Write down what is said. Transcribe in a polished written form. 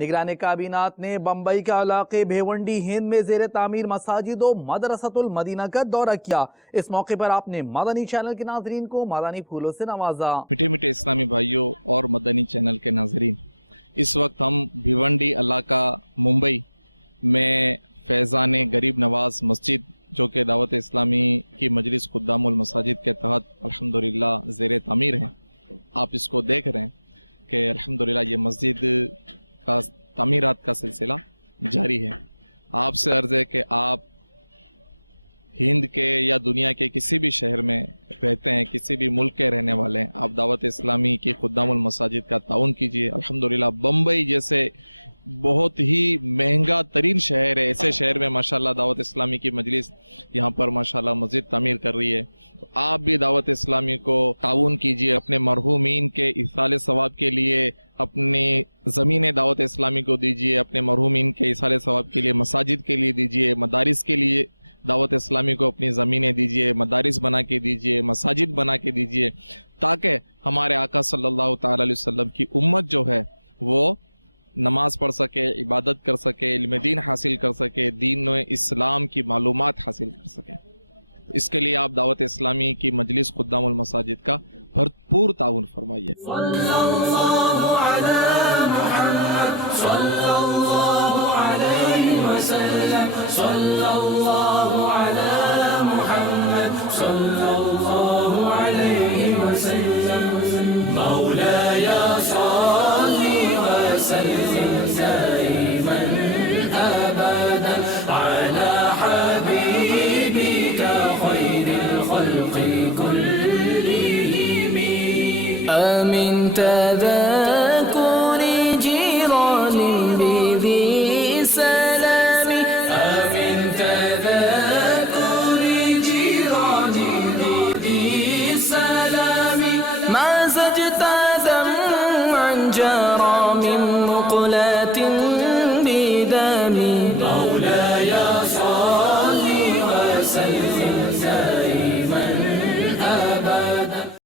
نگران کابینات نے بمبئی کے علاقے بھیونڈی ہند میں زیر تعمیر مساجد و مدرسۃ المدینہ کا دورہ کیا۔ اس موقع پر آپ نے مدنی چینل کے ناظرین کو مدنی پھولوں سے نوازا۔ میٹھے میٹھے اسلامی بھائیوں اور مدنی چینل کے ناظرین، اس وقت ہم بھیونڈی علاقہ ممبئی میں فیضان غریب نواز مسجد جو کہ دعوت اسلامی کی مجلس خدام المساجد کے تحت الحمدللہ زیر تعمیر ہے۔ آپ اس کو دیکھ رہے ہیں کہ الحمدللہ یہ مسجد کا تعمیرات کا سلسلہ جاری ہے۔ آپ سے عرض ہے کہ آپ ہند کے یا دنیا کے کسی بھی شہر میں رہتے ہیں، کسی بھی ملک کے رہنے والے ہیں، آپ دعوت اسلامی کی خدام المساجد کا تعاون کیجیے۔ الحمدللہ بمبئی جیسے بہت ہی مہنگا ترین شہر ہے، ایسے شہر میں ماشاءاللہ دعوت اسلامی کی مجلس یہاں پر ماشاءاللہ مسجد تعمیر کر رہی ہے۔ تو آپ بھی دعوت اسلامی کو تعاون کیجیے، اپنے مرحومین کے ایصال ثواب کے لیے اپنی زمین دعوت اسلامی کو دیجیے، اپنے مرحومین کے ایصال ثواب کے لیے مساجد کے لیے دیجیے، مدارس کے لیے دعوت اسلامی کو اپنی زمینیں دیجیے، مدارس بنا کے دیجیے، مساجد بنا کے دیجیے، تاکہ ہمارے آقا صلی اللہ تعالی علیہ وسلم کی امت جو ہے وہ نماز پڑھ سکے، عبادت کر سکے، علم دین حاصل کر سکے، دین و اسلام کی معلومات حاصل کر سکے۔ اس کے لیے آپ دعوت اسلامی کی مجلس خدام المساجد کا بھرپور تعاون فرمائیے۔ صلی اللہ علی محمد صلی اللہ علیہ وسلم، صلی اللہ علی محمد صلی اللہ علیہ وسلم، مولایا صلی وسلم